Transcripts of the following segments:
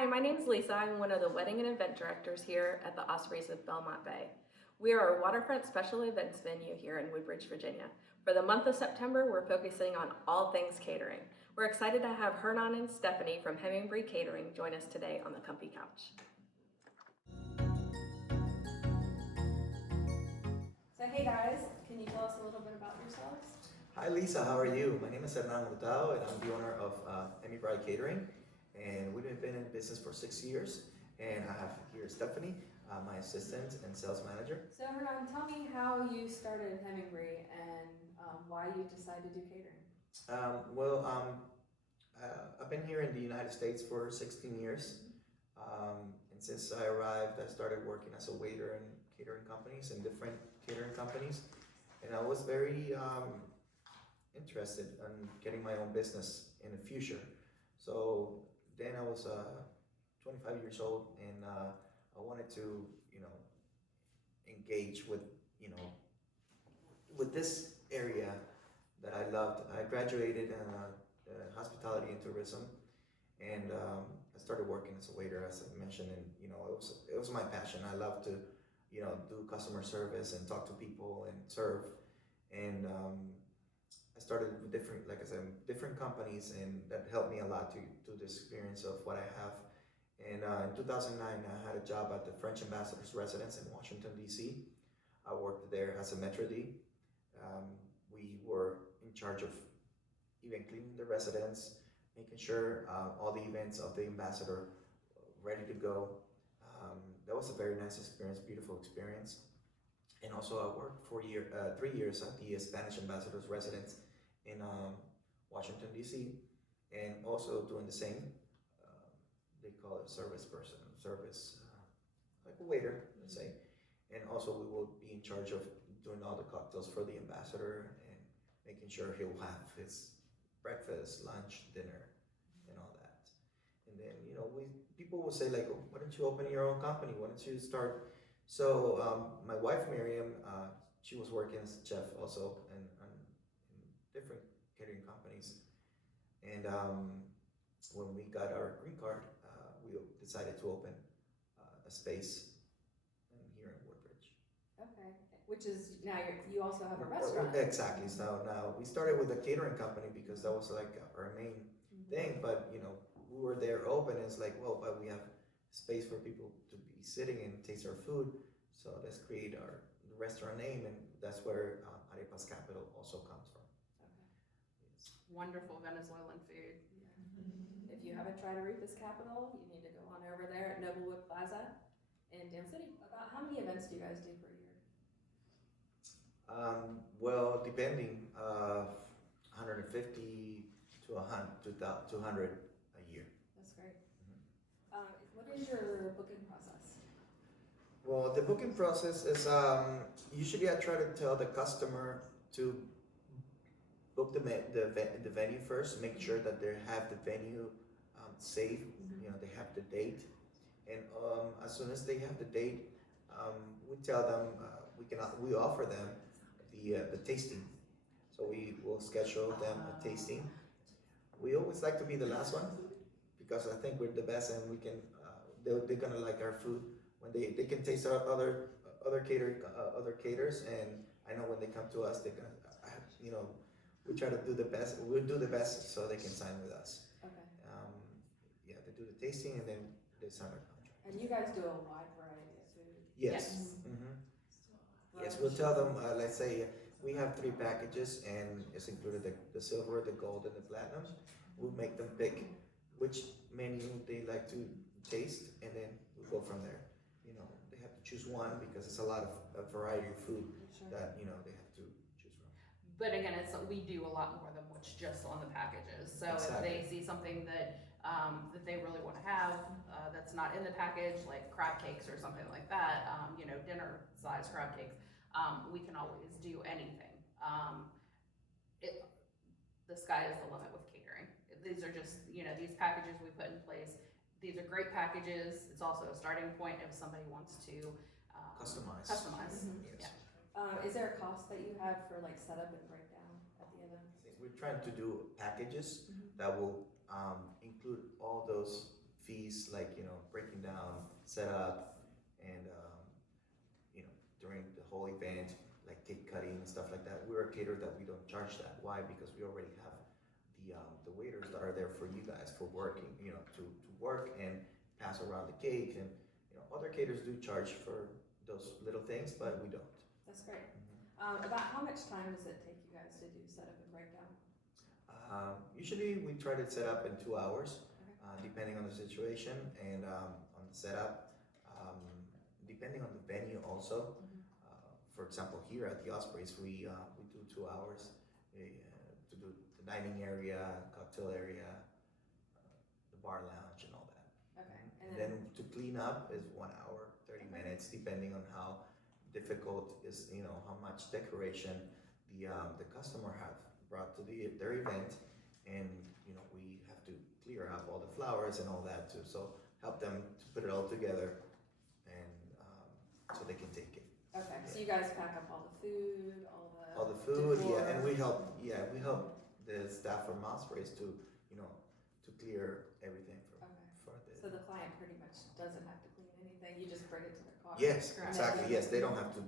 Hi, my name is Lisa. I'm one of the wedding and event directors here at the Ospreys of Belmont Bay. We are a waterfront special events venue here in Woodbridge, Virginia. For the month of September, we're focusing on all things catering. We're excited to have Hernan and Stephanie from Hemibry Catering join us today on the comfy couch. So hey guys, can you tell us a little bit about yourselves? Hi Lisa, how are you? My name is Hernan and I'm the owner of Hemibry Catering, and we've been in business for 6 years. And I have here Stephanie, my assistant and sales manager. So Hernan, tell me how you started Hemibry and why you decided to do catering. I've been here in the United States for 16 years. And since I arrived, I started working as a waiter in catering companies and different catering companies. And I was very interested in getting my own business in the future. So then I was 25 years old, and I wanted to, engage with, with this area that I loved. I graduated in hospitality and tourism, and I started working as a waiter, as I mentioned, and it was my passion. I love to, do customer service and talk to people and serve, and I started with different, like I said, different companies, and that helped me a lot to the experience of what I have. And in 2009, I had a job at the French ambassador's residence in Washington, D.C. I worked there as a maitre d'. We were in charge of even cleaning the residence, making sure all the events of the ambassador ready to go. That was a very nice experience, beautiful experience. And also I worked for 3 years at the Spanish ambassador's residence in Washington, D.C. and also doing the same. They call it service person, like a waiter, let's say. And also we will be in charge of doing all the cocktails for the ambassador and making sure he'll have his breakfast, lunch, dinner, and all that. And then, people will say like, oh, why don't you open your own company? Why don't you start? So my wife, Miriam, she was working as a chef also in different catering companies. And when we got our green card, we decided to open a space here in Woodbridge. Okay, which is now you also have a restaurant. Exactly. So now we started with a catering company because that was like our main thing. But we were there open. And it's like, well, but we have space for people to be sitting and taste our food. So let's create our restaurant name, and that's where Arepas Capital also comes from. Okay. Yes. Wonderful Venezuelan food. Yeah. If you haven't tried Arepas Capital, you need to go on over there at Noblewood Plaza in Dam City. About how many events do you guys do per year? Well, depending, 150 to 200 a year. That's great. What is your booking process? Well, the booking process is usually I try to tell the customer to book the venue first, make sure that they have the venue safe. They have the date, and as soon as they have the date, we tell them we offer them the tasting. So we will schedule them a tasting. We always like to be the last one because I think we're the best, and we can they're gonna like our food when they can taste our other caterers, and I know when they come to us, they're gonna we try to do the best. We'll do the best so they can sign with us. Okay. They do the tasting and then they sign our contract. And you guys do a wide variety of food. Yes. Yes, we'll tell them. Let's say we have 3 packages, and it's included the silver, the gold, and the platinum. We'll make them pick which menu they like to taste, and then we'll go from there. They have to choose one because it's a lot of variety of food that they have to choose from. But again, we do a lot more than what's just on the packages. So Exactly. if they see something that they really want to have that's not in the package, like crab cakes or something like that, dinner size crab cakes, we can always do anything. The sky is the limit with catering. These are just, these packages we put in place. These are great packages. It's also a starting point if somebody wants to Customize. Yeah. Is there a cost that you have for like setup and breakdown at the event? We're trying to do packages that will include all those fees like, breaking down, setup, and, during the whole event, like cake cutting and stuff like that. We're a caterer that we don't charge that. Why? Because we already have the waiters that are there for you guys for working, to work and pass around the cake. And, other caterers do charge for those little things, but we don't. That's great. About how much time does it take you guys to do setup and breakdown? Usually we try to set up in 2 hours, Okay. depending on the situation and on the setup, depending on the venue also. For example, here at the Ospreys, we do 2 hours to do the dining area, cocktail area, the bar lounge, and all that. Okay. And then to clean up is 1 hour, 30 minutes, depending on how difficult is, how much decoration the customer have brought to their event, and we have to clear up all the flowers and all that too. So help them to put it all together, and so they can take it. Okay, so you guys pack up all the food, All the food, decor. and we help the staff from Ospreys to clear everything for the. So the client pretty much doesn't have to clean anything, you just bring it to their car? Yes, Correct. exactly. Yes, they don't have to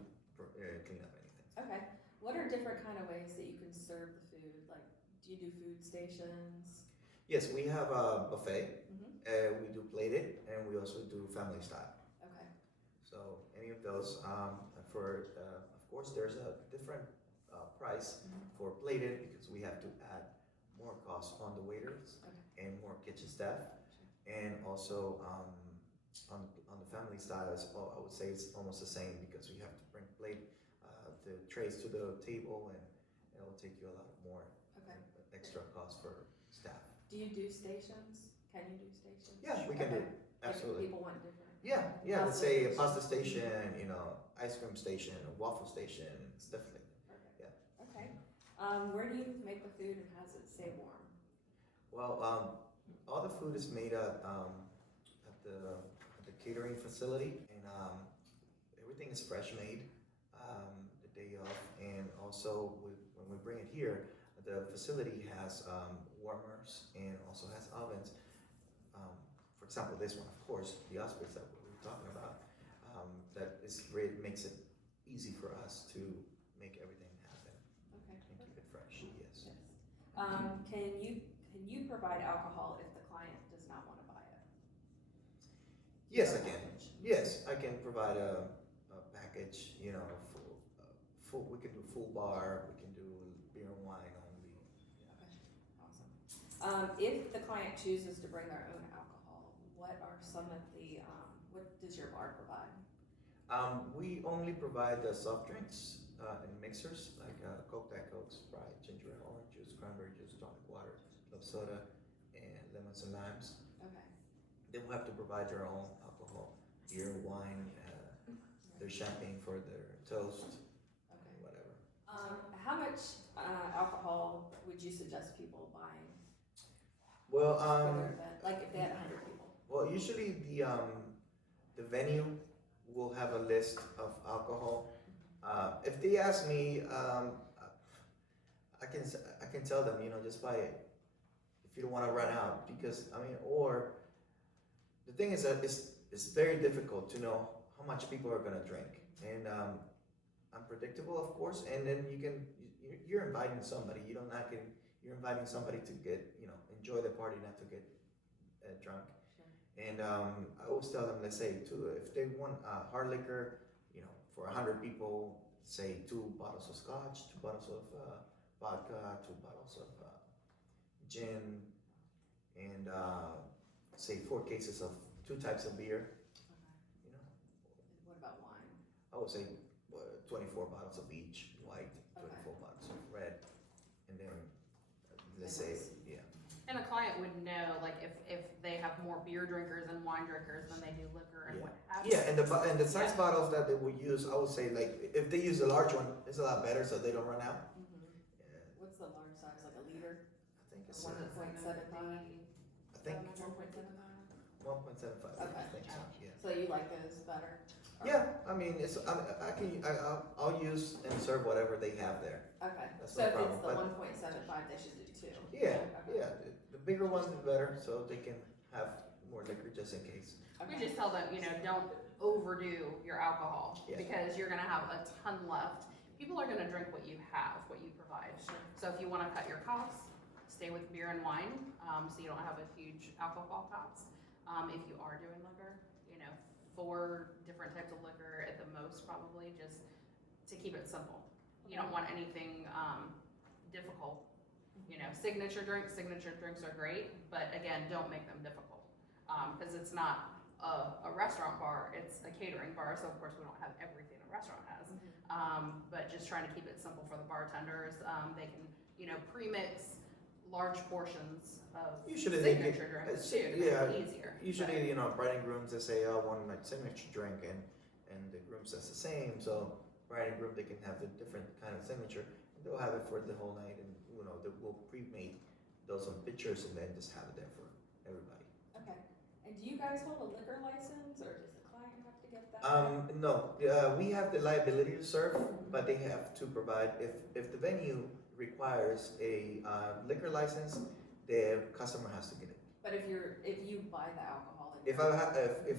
clean up anything. Okay, what are different kind of ways that you can serve the food? Like, do you do food stations? Yes, we have a buffet. Mm-hmm. We do plated, and we also do family style. Okay, So any of those, of course, there's a different price for plated because we have to add more cost on the waiters and more kitchen staff, and also on the family style, I would say it's almost the same because we have to bring the trays to the table, and it will take you a lot more extra cost for staff. do you do stations? Can you do stations? Yeah, we can do, absolutely. People want different. Yeah, let's say a pasta station, ice cream station, a waffle station, stuff like that. Perfect. Yeah. Okay, where do you make the food and how does it stay warm? Well, all the food is made at the catering facility, and everything is fresh made the day of, and also when we bring it here, the facility has warmers and also has ovens. For example, this one, of course, the Ospreys that we were talking about, makes it easy for us to make everything happen Okay. and keep it fresh. Yes. Yes. Can you provide alcohol if the client does not want to buy it? Yes, I can. Yes, I can provide a package. Full. We can do full bar. We can do beer and wine only. Okay, awesome. If the client chooses to bring their own alcohol, what are some of what does your bar provide? We only provide the soft drinks and mixers like Coke, Diet Coke, Sprite, ginger ale, orange juice, cranberry juice, tonic water, club soda, and lemons and limes. Okay. They will have to provide their own alcohol, beer, wine, their champagne for their toast, Okay. whatever. How much alcohol would you suggest people buying Well, for their event? Like if they had 100 people? Well, usually the venue will have a list of alcohol. If they ask me, I can tell them, just buy it if you don't want to run out, because or the thing is that it's very difficult to know how much people are gonna drink, and unpredictable, of course. And then you're inviting somebody. You're inviting somebody to get enjoy the party, not to get drunk. And I always tell them, let's say, if they want hard liquor, for 100 people, say 2 bottles of scotch, 2 bottles of vodka, 2 bottles of gin, and say 4 cases of 2 types of beer. Okay. What about wine? I would say 24 bottles of each, white, Okay. 24 bottles of red, and then let's say, yeah. And the client would know, like, if they have more beer drinkers and wine drinkers than they do liquor and what have you. Yeah, and the size bottles that they would use, I would say, like, if they use a large one, it's a lot better so they don't run out. Yeah, What's the large size, like a liter? I think it's 1.75? I think 1.75? 1.75. I Okay. think so. Yeah. So you like those better? Yeah, I'll use and serve whatever they have there. Okay, That's so no if problem, it's the but- 1.75, they should do 2? Yeah, Okay. yeah. The bigger ones the better, so they can have more liquor just in case. We just tell them, don't overdo your alcohol Yeah. because you're gonna have a ton left. People are gonna drink what you have, what you provide. So if you wanna cut your costs, stay with beer and wine, so you don't have a huge alcohol cost. If you are doing liquor, 4 different types of liquor at the most probably, just to keep it simple. You don't want anything difficult. Signature drinks are great, but again, don't make them difficult. Because it's not a restaurant bar, it's a catering bar, so of course we don't have everything a restaurant has. But just trying to keep it simple for the bartenders. They can, pre-mix large portions of Usually signature drinks too, to make it easier. Usually, bride and grooms, they say, I want my signature drink, and the groom says the same, so bride and groom, they can have the different kind of signature. They'll have it for the whole night, and, they will pre-make those on pictures and then just have it there for everybody. Okay. And do you guys hold a liquor license, or does the client have to get that? No, we have the liability to serve, but they have to provide, if the venue requires a liquor license, the customer has to get it. But if you buy the alcohol, If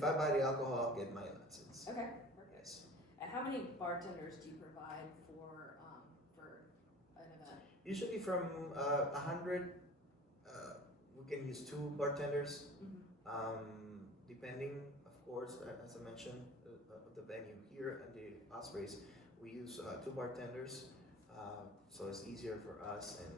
I buy the alcohol, I'll get my license. okay, perfect. Yes. And how many bartenders do you provide for an event? Usually from 100, we can use 2 bartenders. Depending, of course, as I mentioned, the venue here at the Ospreys, we use 2 bartenders, so it's easier for us and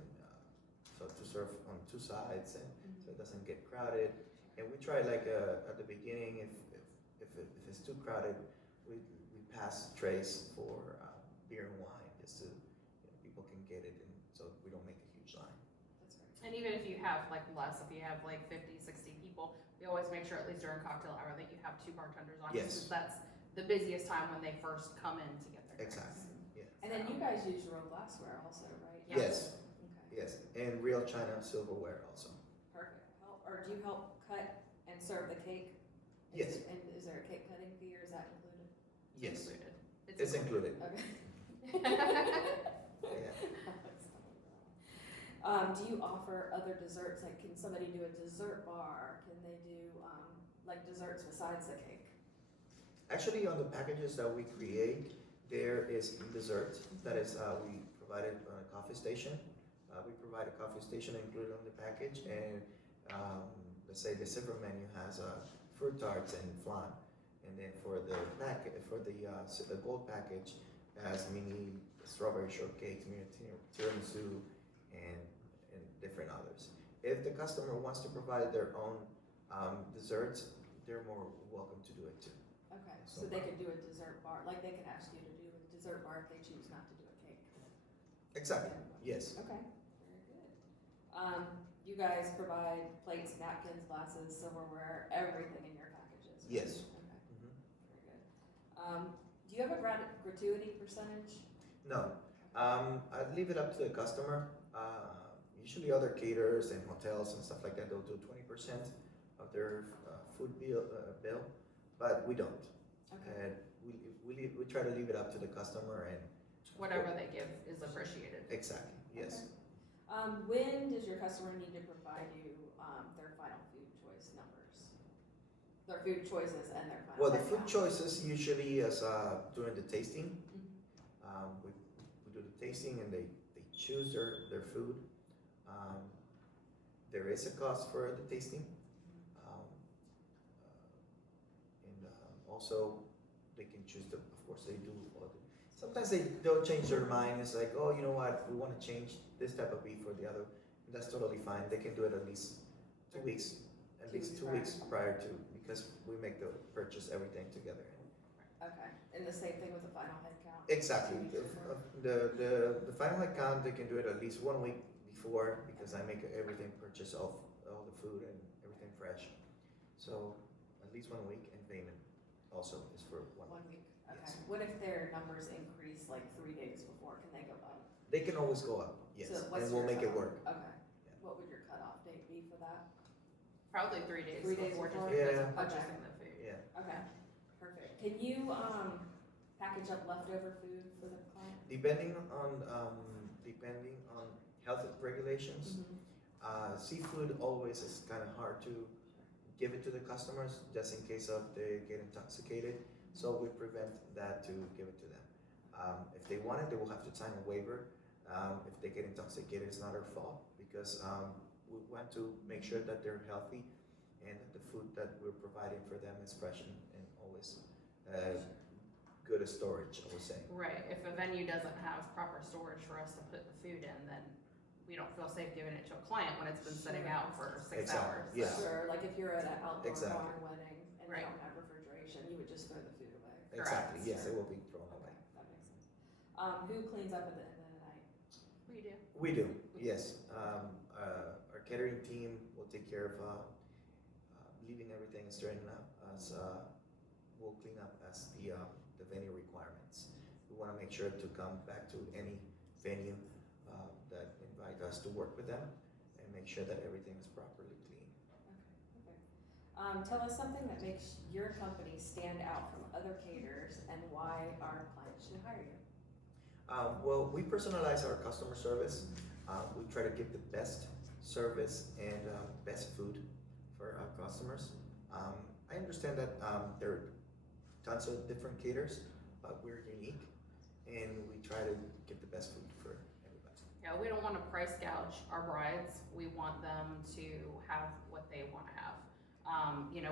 so to serve on 2 sides, and so it doesn't get crowded. And we try at the beginning, if it's too crowded, we pass trays for beer and wine just to people can get it, and so we don't make a huge line. That's great. And even if you have less, if you have 50, 60 people, we always make sure at least during cocktail hour that you have 2 bartenders on. Yes. Since that's the busiest time when they first come in to get their drinks. Exactly. Yeah. And then you guys use real glassware also, right? Yeah. Yes. Okay, Yes, and real china silverware also. perfect. Or do you help cut and serve the cake? Yes. And is there a cake cutting fee, or is that included? Yes, Included. it's included. Okay. Yeah. Do you offer other desserts? Like, can somebody do a dessert bar? Can they do desserts besides the cake? Actually, on the packages that we create, there is dessert. That is, we provided a coffee station. We provide a coffee station included on the package, and let's say the silver menu has fruit tarts and flan, and then for the gold package, it has mini strawberry shortcakes, mini tiramisu, and different others. If the customer wants to provide their own desserts, they're more welcome to do it too. Okay, so they could do a dessert bar, like they could ask you to do a dessert bar if they choose not to do a cake. Exactly. Yes. Okay, very good. You guys provide plates, napkins, glasses, silverware, everything in your packages? right? Yes. Okay, Mhm. very good. Do you have a gratuity percentage? No, I leave it up to the customer. Usually other caterers and hotels and stuff like that, they'll do 20% of their food bill, but we don't. Okay, And we try to leave it up to the customer and. Whatever they give is appreciated. Exactly, yes. when does your customer need to provide you, their final food choice numbers? Their food choices and their final. Well, the head food count. choices usually is during the tasting. Mhm. We do the tasting and they choose their food. There is a cost for the tasting. Also, they can choose of course they do. Sometimes they'll change their mind. It's like, oh, you know what, we want to change this type of beef for the other. And that's totally fine. They can do it at least 2 weeks, at 2 least weeks 2 weeks prior to, because we make the purchase everything together. Okay, and the same thing with the final head count? Exactly. 2 weeks before? The final head count, they can do it at least 1 week before, because I make everything purchase of all the food and everything fresh. So at least 1 week, and payment also is for 1 1 week. week, okay. Yes. What if their numbers increase like 3 days before, can they go up? They can always go up, yes, So what's and we'll your make it cutoff? work. Okay, what would your cutoff date be for that? Probably 3 days 3 days before, just before? because Yeah. of purchasing the food. Yeah. Okay, perfect. Can you, package up leftover food for the client? Depending on health regulations, Mm-hmm. seafood always is kind of hard to give it to the customers just in case of they get intoxicated. So we prevent that to give it to them. If they want it, they will have to sign a waiver. If they get intoxicated, it's not our fault because we want to make sure that they're healthy and that the food that we're providing for them is fresh and always good storage, I would say. Right, if a venue doesn't have proper storage for us to put the food in, then we don't feel safe giving it to a client when it's been sitting out for 6 Exactly, hours. yeah. Sure, like if you're at an outdoor Exactly. barn wedding and Right. they don't have refrigeration, you would just throw the food away. Exactly, Correct. yes, it will be thrown Okay, away. that makes sense. Who cleans up at the end of the night? We do. We do, yes. Our catering team will take care of leaving everything straightened up as we'll clean up as the venue requirements. We want to make sure to come back to any venue that invite us to work with them and make sure that everything is properly clean. Okay. Tell us something that makes your company stand out from other caterers and why our clients should hire you. Well, we personalize our customer service. We try to give the best service and best food for our customers. I understand that there are tons of different caterers, but we're unique and we try to give the best food for everybody. Yeah, we don't want to price gouge our brides. We want them to have what they want to have.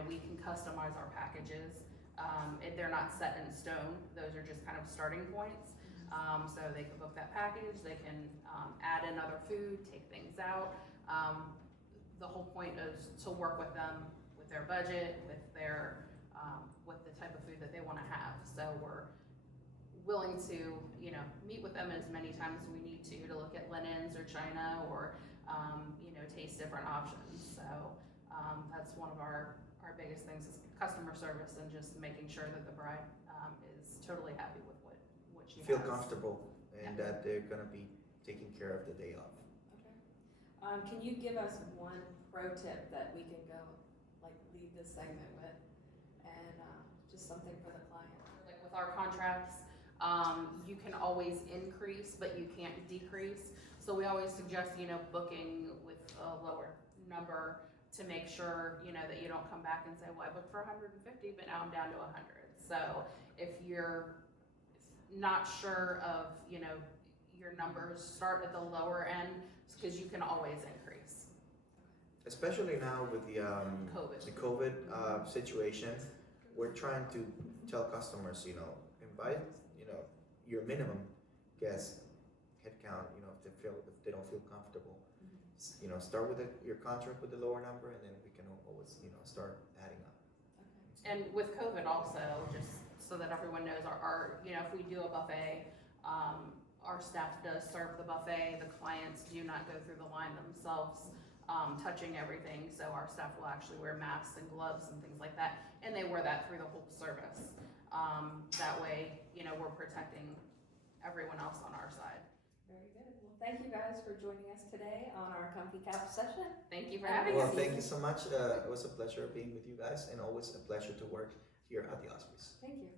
We can customize our packages. They're not set in stone. Those are just kind of starting points. So they can book that package, they can add in other food, take things out. The whole point is to work with them with their budget, with their with the type of food that they want to have. So we're willing to meet with them as many times as we need to look at linens or china or taste different options. So that's one of our biggest things is customer service and just making sure that the bride is totally happy with what she Feel has. comfortable and that they're gonna be taken care of the day of. Okay. Can you give us one pro tip that we can go, like, leave this segment with, and just something for the client? Like with our contracts, you can always increase, but you can't decrease. So we always suggest, booking with a lower number to make sure, that you don't come back and say, well, I booked for 150, but now I'm down to 100. So if you're not sure of, your numbers, start at the lower end because you can always increase. Especially now with the COVID situation, we're trying to tell customers, invite, your minimum guest head count, if they don't feel comfortable. Start with your contract with the lower number and then we can always, start adding up. Okay. And with COVID also, just so that everyone knows, our if we do a buffet, our staff does serve the buffet. The clients do not go through the line themselves, touching everything. So our staff will actually wear masks and gloves and things like that, and they wear that through the whole service. That way, we're protecting everyone else on our side. Very good. Well, thank you guys for joining us today on our Comfy Cap session. Thank you for having Well, us. thank you so much. It was a pleasure being with you guys and always a pleasure to work here at the Ospreys. Thank you.